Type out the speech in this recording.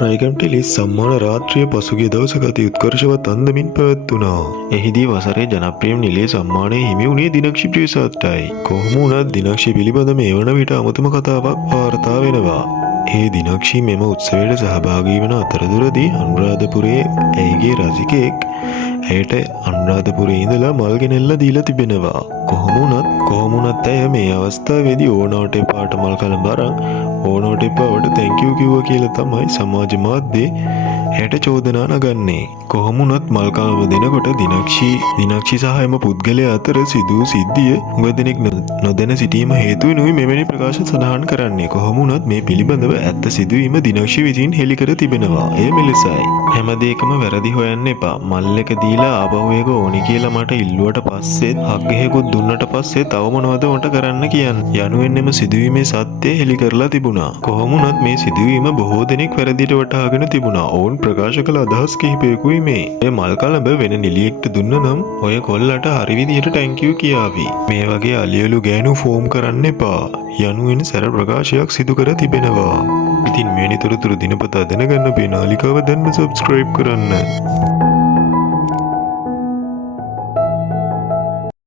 රයිගම්ටෙලි සම්මාන රාත්‍රිය පසුගිය දවසක අති උත්කර්ෂවත් අන්දමින් පැවැත්වුණා. එහිදී වසරේ ජනප්‍රියම නිලයේ සම්මානය හිමි වුණේ දිනක්ෂි ප්‍රියසාත්තයි. කොහොම වුණත් දිනක්ෂි පිළිබඳ මේ වන විට අමුතුම කතාවක් වාර්තා වෙනවා. ඒ දිනක්ෂි මෙම උත්සවයට සහභාගී වන අතරතුරදී අනුරාධපුරයේ ඇයගේ රසිකයෙක් ඇයට අනුරාධපුරයේ ඉඳලා මල් ගෙනෙල්ලා දීලා තිබෙනවා. කොහොම වුණත් ඇය මේ අවස්ථාවේදී ඕනවට එපාට මල් කලඹ අරන් ඕනවට එපාවට තැන්ක් යූ කිව්වා කියලා තමයි සමාජ මාධ්‍යේ ඇයට චෝදනා නගන්නේ. කොහොම වුණත් මල් කලඹ දෙනකොට දිනක්ෂි සහ එම පුද්ගලයා අතර සිදු සිද්ධිය උගදෙනෙක් නොදැන සිටීම හේතුවෙනුයි මෙවැනි ප්‍රකාශ සඳහන් කරන්නේ. කොහොම වුණත් මේ පිළිබඳව ඇත්ත සිදුවීම දිනක්ෂි විසින් හෙළි කර තිබෙනවා. එය මෙලෙසයි. හැම දෙයකම වැරදි හොයන්න එපා. මල් එක දීලා ආපහු ඒක ඕනි කියලා මට ඉල්ලුවට පස්සෙත් හක් ගෙහෙකුත් දුන්නට පස්සේ තව මොනවද උන්ට කරන්න කියන්නේ යනුවෙන් එම සිදුවීමේ සත්‍යය හෙළි කරලා තිබුණා. කොහොම වුණත් මේ සිදුවීම බොහෝ දෙනෙක් වැරදිට වටහාගෙන තිබුණා. ඔවුන් ප්‍රකාශ කළ අදහස් කිහිපයකුයි මේ. ඒ මල් කලඹ වෙන නිලියෙක්ට දුන්න නම් ඔය කොල්ලට හරි විදියට තැන්ක් යූ කියාවි. මේ වගේ අලියලු ගෑනු ෆෝම් කරන්න එපා යනුවෙන් සැර ප්‍රකාශයක් සිදු කර තිබෙනවා. ඉතින් මෙවැනි තොරතුරු දිනපතා දැනගන්න අපේ නාලිකාව දැන්ම සබ්ස්ක්‍රයිබ් කරන්න.